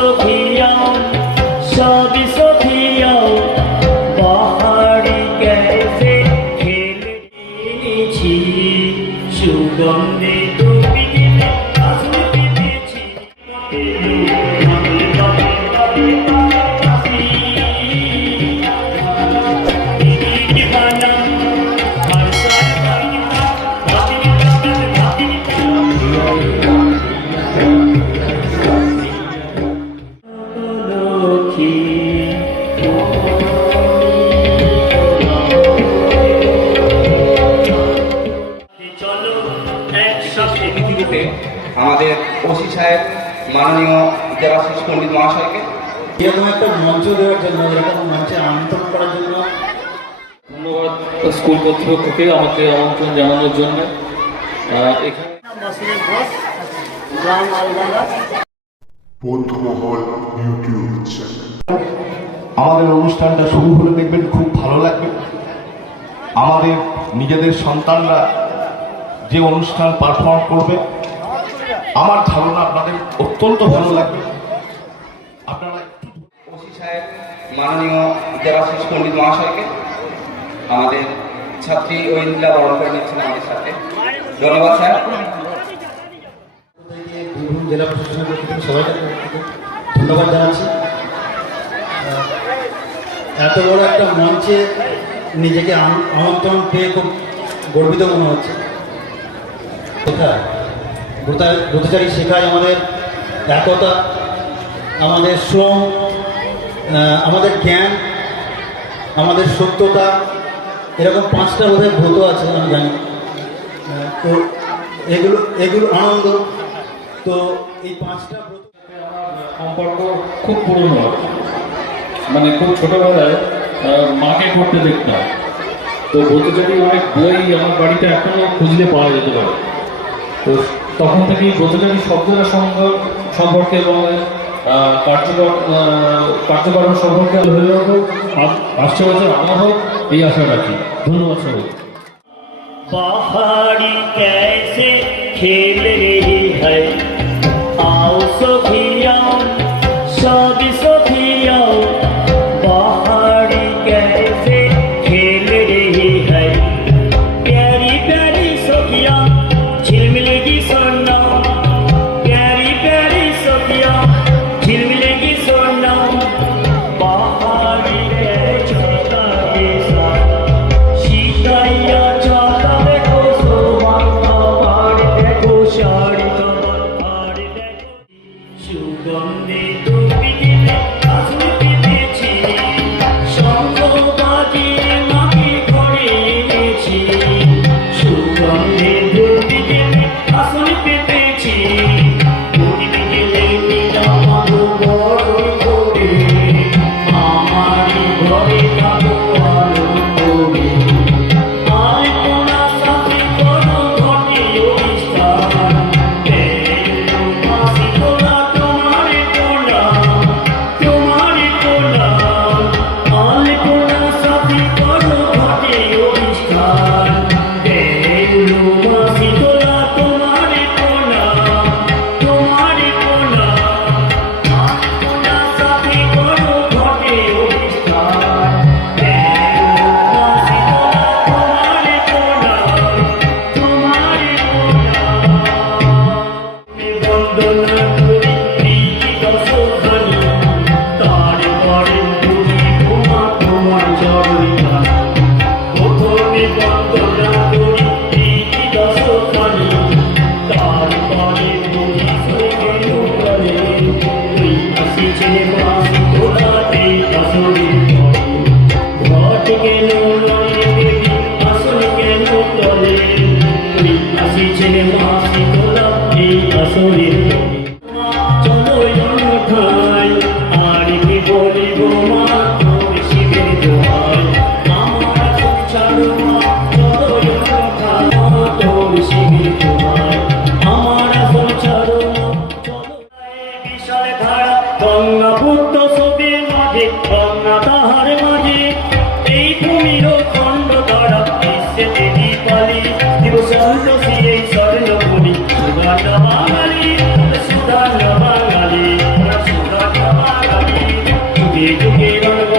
চোখিয়া পৃথিবীতে আমাদের ওসি সাহেব মাননীয় দেবাশিস পণ্ডিত মহাশয়কে। এরকম একটা মঞ্চ দেওয়ার জন্য এরকম মঞ্চে আমন্ত্রণ করার জন্য। ধন্যবাদ স্কুল কর্তৃপক্ষকে আমাকে আমন্ত্রণ জানানোর জন্য। এখানে বন্ধুমহল ইউটিউব চ্যানেল। আমাদের অনুষ্ঠানটা শুরু হলে দেখবেন খুব ভালো লাগবে। আমাদের নিজেদের সন্তানরা যে অনুষ্ঠান পারফর্ম করবে আমার ধারণা আপনাদের অত্যন্ত ভালো লাগবে। আপনারা একটু ওসি সাহেব মাননীয় দেবাশিস পণ্ডিত মহাশয়কে আমাদের ছাত্রী ঐন্দ্রা বরণ করে নিচ্ছেন আমাদের সাথে। ধন্যবাদ স্যার। জেলা প্রশাসনের সবাইকে ধন্যবাদ জানাচ্ছি। এত বড় একটা মঞ্চে নিজেকে আমন্ত্রণ পেয়ে খুব গর্বিত মনে হচ্ছে। ব্রতা- ব্রতচারী শেখায় আমাদের একতা, আমাদের শ্রম আমাদের জ্ঞান, আমাদের সত্যতা, এরকম পাঁচটা বোধহয় ব্রত আছে, আমি জানি। তো এগুলো এগুলো আনন্দ। তো এই পাঁচটা সম্পর্ক খুব পুরনো। মানে খুব ছোটবেলায় আহ, মাকে করতে দেখতাম তো ব্রতচারী অনেক বই আমার বাড়িতে এখনো খুঁজলে পাওয়া যেতে পারে তো তখন থেকেই ব্রতচারী শব্দটা সঙ্গ- সম্পর্কে এবং আহ, কার্যকর আহ, কার্যকরণ সম্পর্কে হয়ে হোক আসছে বছর আমার হোক এই আশা রাখি ধন্যবাদ সবাই पहाड़ी कैसे खेल रही है आओ सखिया सब Thank you.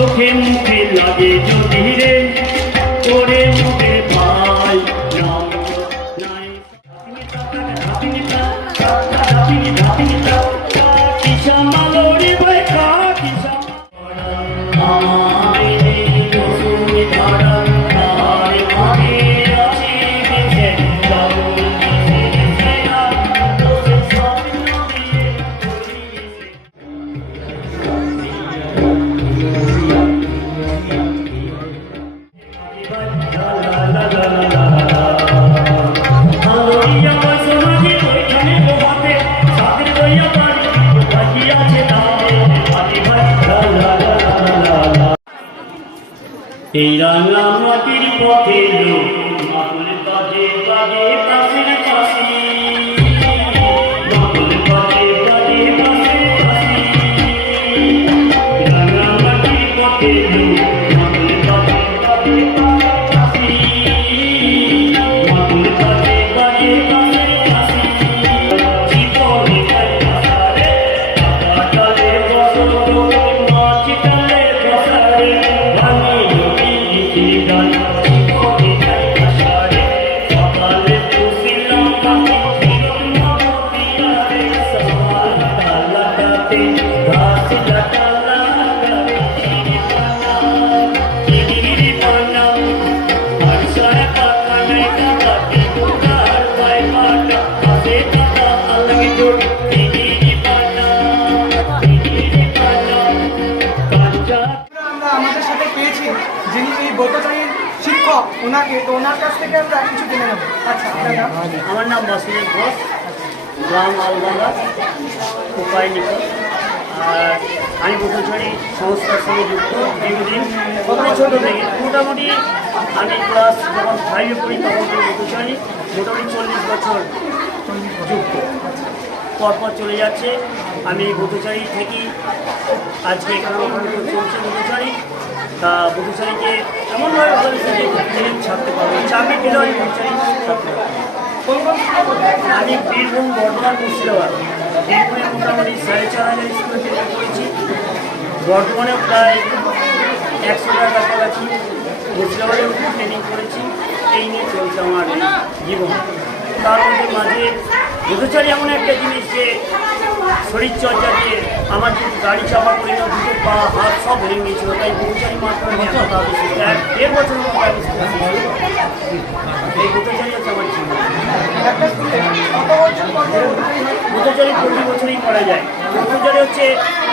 চোখে মুখে লাগে যদি এই রাঙা মাটির পথে লোক আমাদের সাথে পেয়েছি যিনি এই ব্রতচারীর শিক্ষক, ওনাকে, তো ওনার কাছ থেকে আমরা কিছু জেনে নেব। আচ্ছা আমার নাম বাসুদেব ঘোষ, গ্রাম আলবাগা উপায় আর আমি বসুছড়ি সংস্থার সঙ্গে যুক্ত, দীর্ঘদিন কখনো ছোটো থেকে। মোটামুটি আমি ক্লাস যখন ফাইভে পড়ি, তখন বসুছড়ি মোটামুটি চল্লিশ বছর যুক্ত। পরপর চলে যাচ্ছে। আমি বধুচারি থেকে আজকে এখানে চলছে বধুচারি। তা বধুচারিকে এমনভাবে ভালোবেসে যে ছাড়তে পারব চাকরি পেলেও আমি বধুচারি ছাড়তে আমি বীরভূম, বর্ধমান, মুর্শিদাবাদ। বীরভূমে মোটামুটি সাড়ে চার হাজার স্কুলে ট্রেনিং করেছি। বর্ধমানেও প্রায় একশোটার কাছাকাছি। মুর্শিদাবাদেও ট্রেনিং করেছি। এই নিয়ে চলছে আমার জীবন। তার মধ্যে মাঝে বুধচারী এমন একটা জিনিস যে শরীরচর্চা দিয়ে আমার যদি গাড়ি চাপা করি দুটো পা, হাত সব ভেঙে গিয়েছিল, তাই বুধচারী মাত্র সাথে এক দেড় বছরের মতো আমি প্রতি বছরই করা যায়। ব্রতচারী হচ্ছে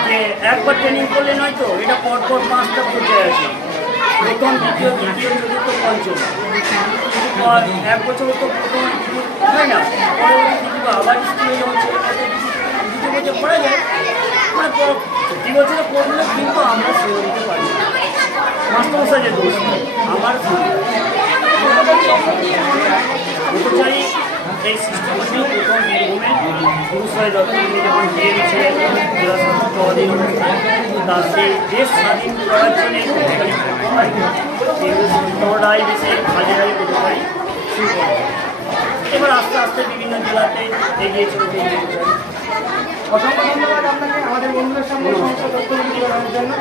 যে একবার ট্রেনিং করলে নয় তো, এটা পর পর পাঁচটা পর্যায়ে আছে। প্রথম, দ্বিতীয়, তৃতীয়, চতুর্থ, পঞ্চম। এক বছর তো প্রথম, হয় না? পরবর্তী আবার স্কুলে যখন ছেলে বছর পড়া যায় মানে প্রতি বছরে কিন্তু আমরা সেরে দিতে পারি। মাস্টারমশাই যে দোষ, আমার। ব্রতচারী এই সিস্টেমটি প্রথম বীরভূমে দত্তগুলি যখন হাজার হাজার ব্রতচারী এবার আস্তে আস্তে বিভিন্ন জেলাতে এগিয়ে ব্রতচারী অসংখ্য ধন্যবাদ আপনাকে আমাদের বন্ধুদের সামনে সমস্ত তথ্য জানানোর জন্য।